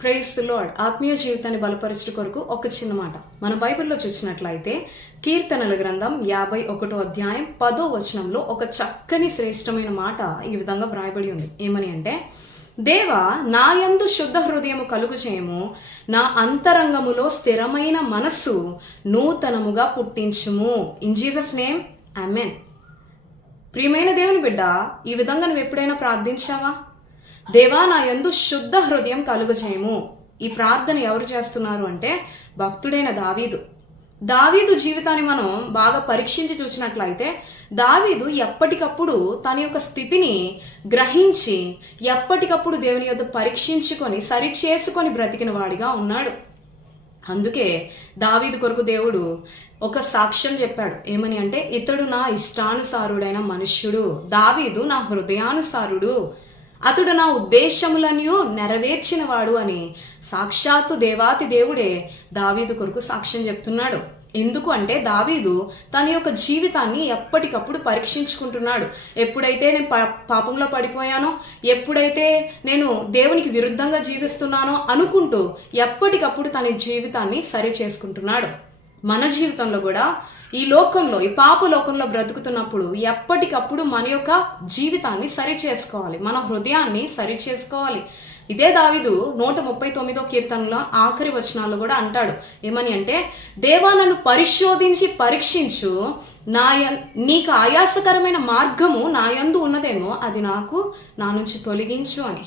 Praise the lord. ఆత్మీయ జీవితాన్ని బలపరచడం కొరకు ఒక చిన్న మాట. మన బైబిల్లో చూసినట్లయితే కీర్తనల గ్రంథం 51వ అధ్యాయం 10వ వచనంలో ఒక చక్కని శ్రేష్టమైన మాట ఈ విధంగా వ్రాయబడి ఉంది. ఏమని అంటే, దేవా నా యందు శుద్ధ హృదయము కలుగు చేయము, నా అంతరంగములో స్థిరమైన మనస్సు నూతనముగా పుట్టించుము. ఇన్ జీసస్ నేమ్ ఆమేన్. ప్రియమైన దేవుని బిడ్డ, ఈ విధంగా నువ్వు ఎప్పుడైనా ప్రార్థించావా? దేవా నా యందు శుద్ధ హృదయం కలుగు చేయము. ఈ ప్రార్థన ఎవరు చేస్తున్నారు అంటే భక్తుడైన దావీదు జీవితాన్ని మనం బాగా పరీక్షించి చూసినట్లయితే దావీదు ఎప్పటికప్పుడు తన యొక్క స్థితిని గ్రహించి ఎప్పటికప్పుడు దేవుని యొద్ద పరీక్షించుకొని సరిచేసుకొని బ్రతికిన వాడిగా ఉన్నాడు. అందుకే దావీదు కొరకు దేవుడు ఒక సాక్ష్యం చెప్పాడు. ఏమని అంటే, ఇతడు నా ఇష్టానుసారుడైన మనుష్యుడు, దావీదు నా హృదయానుసారుడు, అతడు నా ఉద్దేశములను నెరవేర్చిన వాడు అని సాక్షాత్తు దేవాతి దేవుడే దావీదు కొరకు సాక్ష్యం చెప్తున్నాడు. ఎందుకు అంటే దావీదు తన యొక్క జీవితాన్ని ఎప్పటికప్పుడు పరీక్షించుకుంటున్నాడు. ఎప్పుడైతే నేను పాపంలో పడిపోయానో, ఎప్పుడైతే నేను దేవునికి విరుద్ధంగా జీవిస్తున్నానో అనుకుంటూ ఎప్పటికప్పుడు తన జీవితాన్ని సరి చేసుకుంటున్నాడు. మన జీవితంలో కూడా ఈ లోకంలో, ఈ పాప లోకంలో బ్రతుకుతున్నప్పుడు ఎప్పటికప్పుడు మన యొక్క జీవితాన్ని సరి చేసుకోవాలి, మన హృదయాన్ని సరి చేసుకోవాలి. ఇదే దావీదు 139వ కీర్తనలో ఆఖరి వచనాల్లో కూడా అంటాడు. ఏమని అంటే, దేవా నన్ను పరిశోధించి పరీక్షించు, నీకు ఆయాసకరమైన మార్గము నా యందు ఉన్నదేమో అది నా నుంచి తొలగించు అని.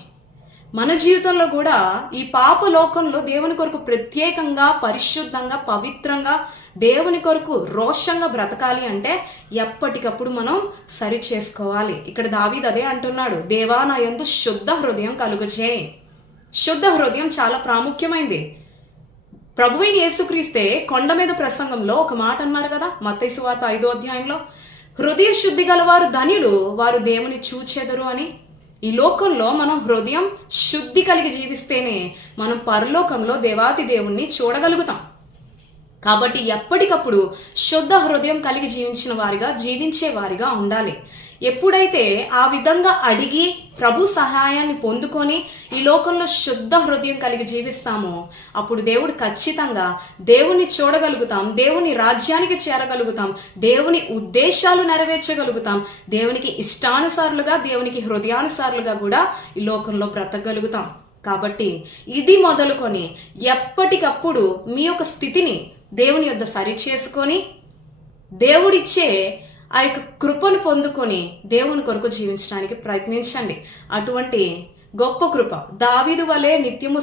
మన జీవితంలో కూడా ఈ పాప లోకంలో దేవుని కొరకు ప్రత్యేకంగా, పరిశుద్ధంగా, పవిత్రంగా, దేవుని కొరకు రోషంగా బ్రతకాలి అంటే ఎప్పటికప్పుడు మనం సరి చేసుకోవాలి. ఇక్కడ దావీదు అదే అంటున్నాడు, దేవా నా యందు శుద్ధ హృదయం కలుగజేయి. శుద్ధ హృదయం చాలా ప్రాముఖ్యమైంది. ప్రభువైన యేసుక్రీస్తే కొండ మీద ప్రసంగంలో ఒక మాట అన్నారు కదా, మత్తయి సువార్త 5వ అధ్యాయంలో, హృదయ శుద్ధి గలవారు ధన్యులు, వారు దేవుని చూచెదరు అని. ఈ లోకంలో మనం హృదయం శుద్ధి కలిగి జీవిస్తేనే మనం పరలోకంలో దేవాతి దేవుణ్ణి చూడగలుగుతాం. కాబట్టి ఎప్పటికప్పుడు శుద్ధ హృదయం కలిగి జీవించే వారిగా ఉండాలి. ఎప్పుడైతే ఆ విధంగా అడిగి ప్రభు సహాయాన్ని పొందుకొని ఈ లోకంలో శుద్ధ హృదయం కలిగి జీవిస్తామో అప్పుడు దేవుడు ఖచ్చితంగా దేవుని చూడగలుగుతాం, దేవుని రాజ్యానికి చేరగలుగుతాం, దేవుని ఉద్దేశాలు నెరవేర్చగలుగుతాం, దేవునికి ఇష్టానుసారులుగా, దేవునికి హృదయానుసారులుగా కూడా ఈ లోకంలో బ్రతకగలుగుతాం. కాబట్టి ఇది మొదలుకొని ఎప్పటికప్పుడు మీ యొక్క స్థితిని దేవుని యొద్ద సరిచేసుకొని దేవుడిచ్చే ఆ యొక్క కృపను పొందుకొని దేవుని కొరకు జీవించడానికి ప్రయత్నించండి. అటువంటి గొప్ప కృప దావీదు వలె నిత్యము